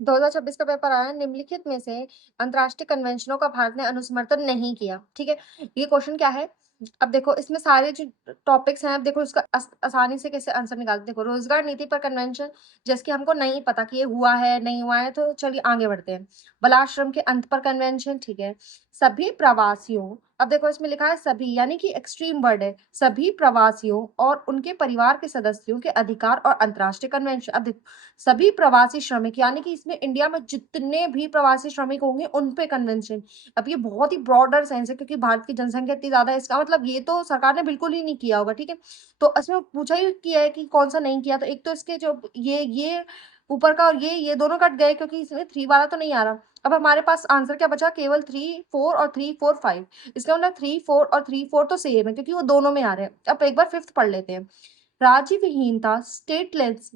2026 का पेपर आया, निम्नलिखित में से अंतर्राष्ट्रीय कन्वेंशनों का भारत ने अनुसमर्थन नहीं किया, ठीक है? ये क्वेश्चन क्या है? अब देखो इसमें सारे जो टॉपिक्स हैं, अब देखो इसका आसानी से कैसे आंसर निकालते, देखो रोजगार नीति पर कन्वेंशन, जैसे कि हमको नहीं पता कि ये हुआ है, नहीं हुआ है, तो चलिए आगे बढ़ते हैं। बाल आश्रम के अंत पर कन्वेंशन, ठीक है? सभी प्रवासियों, अब देखो इसमें लिखा है सभी, यानी कि एक्सट्रीम वर्ड है, सभी प्रवासियों और उनके परिवार के सदस्यों के अधिकार और अंतर्राष्ट्रीय कन्वेंशन। अब देखो सभी प्रवासी श्रमिक, यानी कि इसमें इंडिया में जितने भी प्रवासी श्रमिक होंगे उन पे कन्वेंशन। अब ये बहुत ही ब्रॉडर सेंस है, क्योंकि भारत की जनसंख्या इतनी ज्यादा है, इसका मतलब ये तो सरकार ने बिल्कुल ही नहीं किया होगा, ठीक है? तो इसमें पूछा ही किया है कि कौन सा नहीं किया, तो एक तो इसके जो ये ऊपर का और ये दोनों कट गए, क्योंकि इसमें 3 वाला तो नहीं आ रहा। अब हमारे पास आंसर क्या बचा, केवल 3 4 और 3 4 5। इसका मतलब 3 4 और 3 4 तो सेम है, क्योंकि वो दोनों में आ रहे हैं। अब एक बार फिफ्थ पढ़ लेते हैं। राज्य विहीनता स्टेटलेस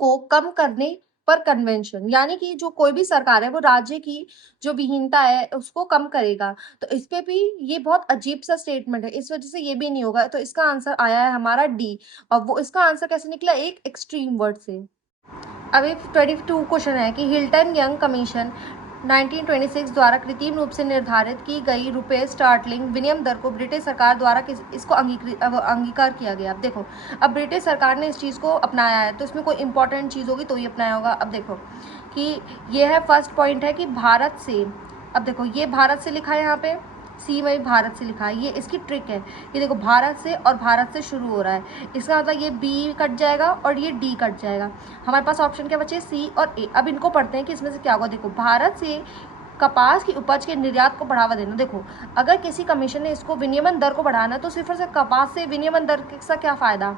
को कम करने पर कन्वेंशन, यानी कि जो कोई भी सरकार है वो राज्य की जो विहीनता है उसको कम करेगा। तो इस पे भी ये बहुत अजीब सा स्टेटमेंट है, इस वजह से ये भी नहीं होगा। तो इसका आंसर आया है हमारा डी। और वो इसका आंसर कैसे निकला, एक एक्सट्रीम वर्ड से। अभी 22 क्वेश्चन है कि हिल्टन यंग कमीशन 1926 द्वारा कृत्रिम रूप से निर्धारित की गई रुपए स्टार्टलिंग विनिमय दर को ब्रिटिश सरकार द्वारा इसको अंगीकार किया गया। अब देखो, अब ब्रिटिश सरकार ने इस चीज़ को अपनाया है, तो इसमें कोई इंपॉर्टेंट चीज़ होगी तो ही अपनाया होगा। अब देखो कि ये है फर्स्ट पॉइंट है कि भारत से, अब देखो ये भारत से लिखा है, यहाँ पे सी में भारत से लिखा है, ये इसकी ट्रिक है। ये देखो भारत से और भारत से शुरू हो रहा है, इसका मतलब ये बी कट जाएगा और ये डी कट जाएगा। हमारे पास ऑप्शन क्या बचे, सी और ए। अब इनको पढ़ते हैं कि इसमें से क्या होगा। देखो भारत से कपास की उपज के निर्यात को बढ़ावा देना। देखो अगर किसी कमीशन ने इसको विनियमन दर को बढ़ाना है तो सिर्फ और सिर्फ कपास से विनियमन दर का क्या फायदा,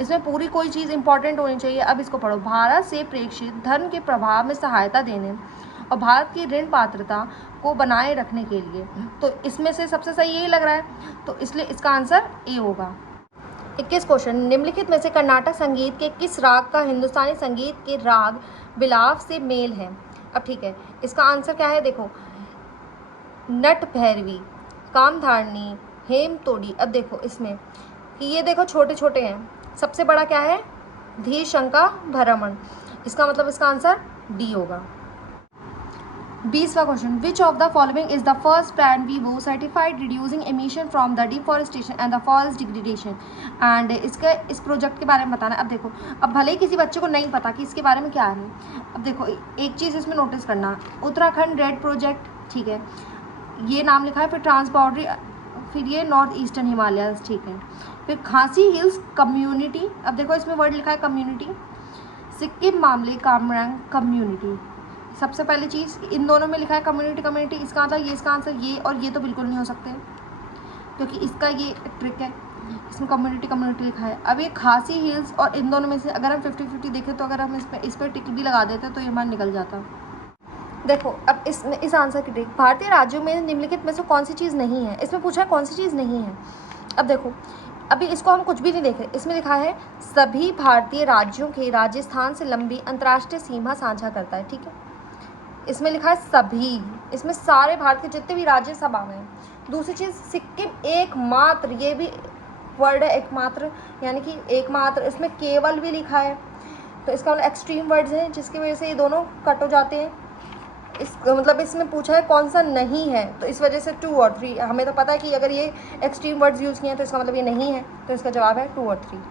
इसमें पूरी कोई चीज़ इंपॉर्टेंट होनी चाहिए। अब इसको पढ़ो, भारत से प्रेषित धन के प्रभाव में सहायता देने और भारत की ऋण पात्रता को बनाए रखने के लिए। तो इसमें से सबसे सही यही लग रहा है, तो इसलिए इसका आंसर ए होगा। 21 क्वेश्चन, निम्नलिखित में से कर्नाटक संगीत के किस राग का हिंदुस्तानी संगीत के राग बिलाव से मेल है। अब ठीक है, इसका आंसर क्या है, देखो नट भैरवी, कामधारणी, हेम तोड़ी। अब देखो इसमें कि ये देखो छोटे छोटे हैं, सबसे बड़ा क्या है, धीर शंका भ्रमण। इसका मतलब इसका आंसर डी होगा। 20वां question, which of the following is the first plan vivo certified reducing emission from the deforestation and the forest degradation. And इसके इस प्रोजेक्ट के बारे में बताना है। अब देखो, अब भले ही किसी बच्चे को नहीं पता कि इसके बारे में क्या है, अब देखो एक चीज़ इसमें नोटिस करना, उत्तराखंड रेड प्रोजेक्ट, ठीक है, ये नाम लिखा है, फिर ट्रांस बाउंड्री, फिर ये नॉर्थ ईस्टर्न हिमालय, ठीक है, फिर खासी हिल्स कम्युनिटी। अब देखो इसमें वर्ड लिखा है कम्युनिटी, सिक्किम मामले कामरंग कम्युनिटी। सबसे पहली चीज़ इन दोनों में लिखा है कम्युनिटी कम्युनिटी, इसका मतलब ये, इसका आंसर ये और ये तो बिल्कुल नहीं हो सकते, क्योंकि इसका ये ट्रिक है, इसमें कम्युनिटी कम्युनिटी लिखा है। अब ये खासी हिल्स और इन दोनों में से अगर हम 50-50 देखें, तो अगर हम इस पर टिक भी लगा देते तो ये हमारा निकल जाता। देखो अब इसमें इस आंसर की ट्रिक, भारतीय राज्यों में निम्नलिखित में से कौन सी चीज़ नहीं है, इसमें पूछा है कौन सी चीज़ नहीं है। अब देखो अभी इसको हम कुछ भी नहीं देख रहे, इसमें लिखा है सभी भारतीय राज्यों के राजस्थान से लंबी अंतर्राष्ट्रीय सीमा साझा करता है, ठीक है, इसमें लिखा है सभी, इसमें सारे भारत के जितने भी राज्य सब आ गए हैं। दूसरी चीज़ सिक्किम एकमात्र, ये भी वर्ड है एकमात्र, यानी कि एकमात्र, इसमें केवल भी लिखा है, तो इसका मतलब एक्सट्रीम वर्ड्स हैं जिसकी वजह से ये दोनों कट हो जाते हैं। इस मतलब इसमें पूछा है कौन सा नहीं है, तो इस वजह से 2 और 3, हमें तो पता है कि अगर ये एक्सट्रीम वर्ड्स यूज़ किए हैं तो इसका मतलब ये नहीं है, तो इसका जवाब है 2 और 3।